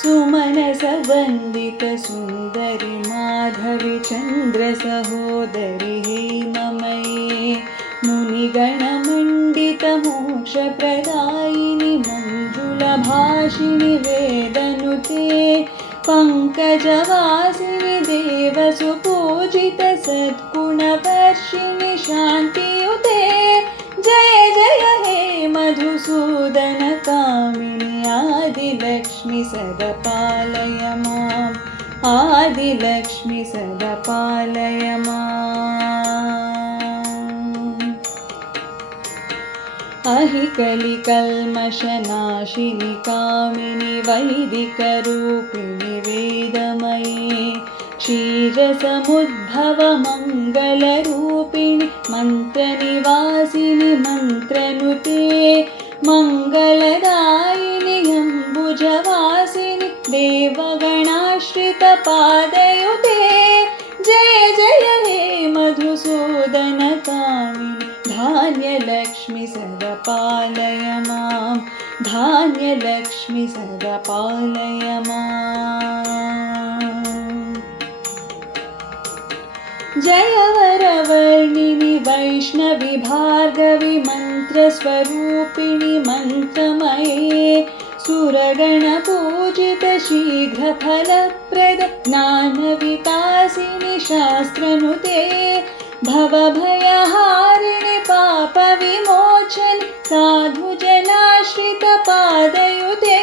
सुमनसवन्दितसुन्दरि माधवि चन्द्रसहोदरि हेममये मुनिगणमण्डितमोक्षप्रदायिनि मञ्जुलभाषिणि वेदनुते पङ्कजवासिनि देवसुपूजितसद्गुणवर्षिणि शान्तियुते जय जय हे मधुसूदनकामिनि आदिलक्ष्मि सदा पालय माम् आदिलक्ष्मि सदा पालय माम् अहिकलिकल्मषनाशिनि कामिनि वैदिकरूपिणि वेदमये क्षीरसमुद्भवमङ्गलरूपिणि मन्त्रनिवासिनि मन्त्रनुते मङ्गलदायिनि अम्बुजवासिनि देवगणाश्रितपादयुते जय जय हे मधुसूदनकामिनि धान्यलक्ष्मि सदा पालय माम् धान्यलक्ष्मि सदा पालय माम् जय वरवर्णिनि वैष्णवि भार्गवि मन्त्रस्वरूपिणि मन्त्रमये सुरगणपूजित शीघ्रफलप्रद ज्ञानविकासिनि शास्त्रनुते भवभयहारिणि पापविमोचनि साधुजनाश्रितपादयुते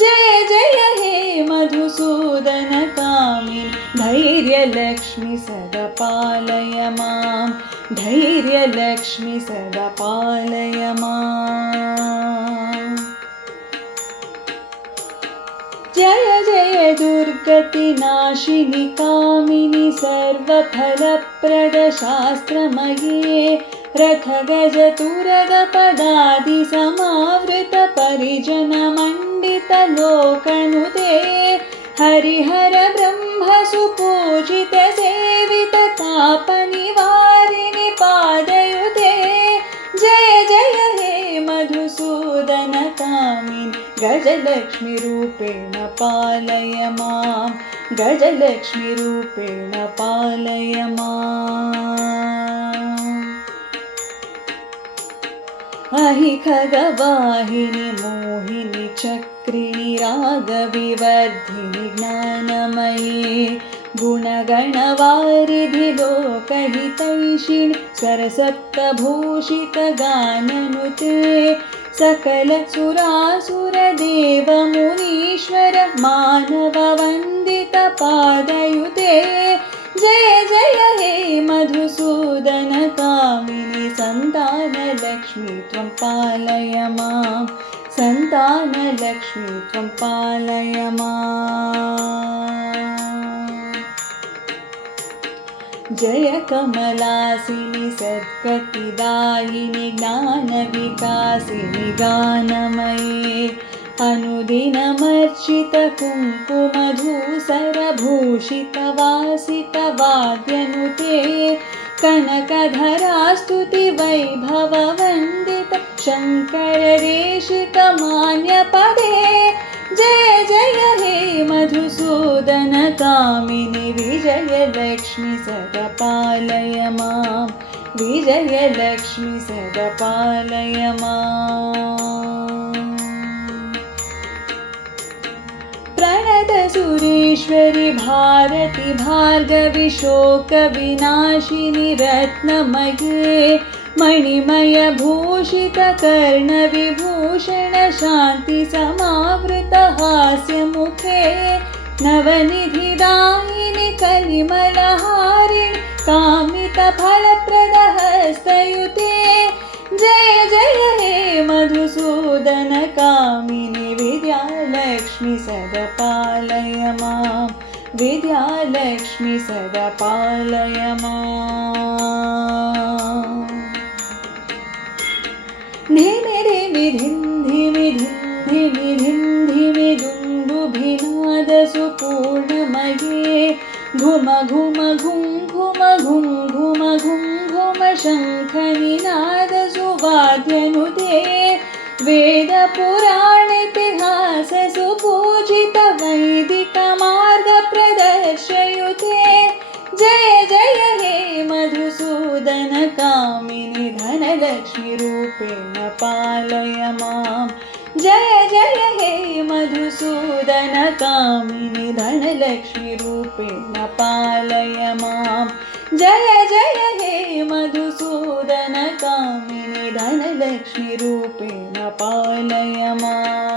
जय जय हे मधुसूदनकामिनि धैर्यलक्ष्मि सदा पालय माम् धैर्यलक्ष्मि सदा पालय माम् जय जय दुर्गतिनाशिनि कामिनि सर्वफलप्रदशास्त्रमये रथगजतुरगपदादिसमावृतपरिजनमण्डितलोकनुते हरिहर ब्रह्मसुपूजितसेविततापनिवारिणि पादयुते जय जय हे मधुसूदनकामिनि गजलक्ष्मीरूपेण पालय माम् गजलक्ष्मीरूपेण पालय माम् अहिखगवाहिनि मोहिनि चक्रिणि रागविवर्धिनि ज्ञानमये गुणगणवारिधि लोकहितैषिणि सरसप्तभूषितगाननुते सकलसुरासुरदेवमुनीश्वर मानववन्दितपादयुते जय जय हे मधुसूदनकामिनि सन्तानलक्ष्मि त्वं पालय माम् सन्तानलक्ष्मि त्वं पालय माम् जय कमलासिनि सद्गतिदायिनि ज्ञानविकासिनि गानमये अनुदिनमर्चितकुङ्कुमधूसरभूषितवासितवाद्यनुते कनकधरास्तुतिवैभववन्दित शङ्करदेशिकमान्यपदे जय जय हे मधुसूदनकामिनि विजयलक्ष्मि सदा पालय माम् विजयलक्ष्मि सदा पालय माम् प्रणतसुरेश्वरि भारति भार्गवि शोकविनाशिनि रत्नमये मणिमयभूषितकर्णविभूषण शान्तिसमावृतहास्यमुखे नवनिधिदायिनि कलिमलहारिणि कामितफलप्रदहस्तयुते जय जय हे मधुसूदनकामिनि विद्यालक्ष्मि सदा पालय माम् विद्यालक्ष्मि सदा पालय माम् धिमि धिमि धिमि धिमि धिमि दुन्दुभिनादसुपूर्णमये घुम घुम घुं घुम घुं घुम घुं घुम शङ्खनिनादसुवाद्यनुते वेदपुराणेतिहाससुपूजित धनलक्ष्मीरूपेण पालय मां जय जय हे मधुसूदनकामिनि धनलक्ष्मीरूपेण पालय मां जय जय हे मधुसूदनकामिनि धनलक्ष्मीरूपेण पालय माम्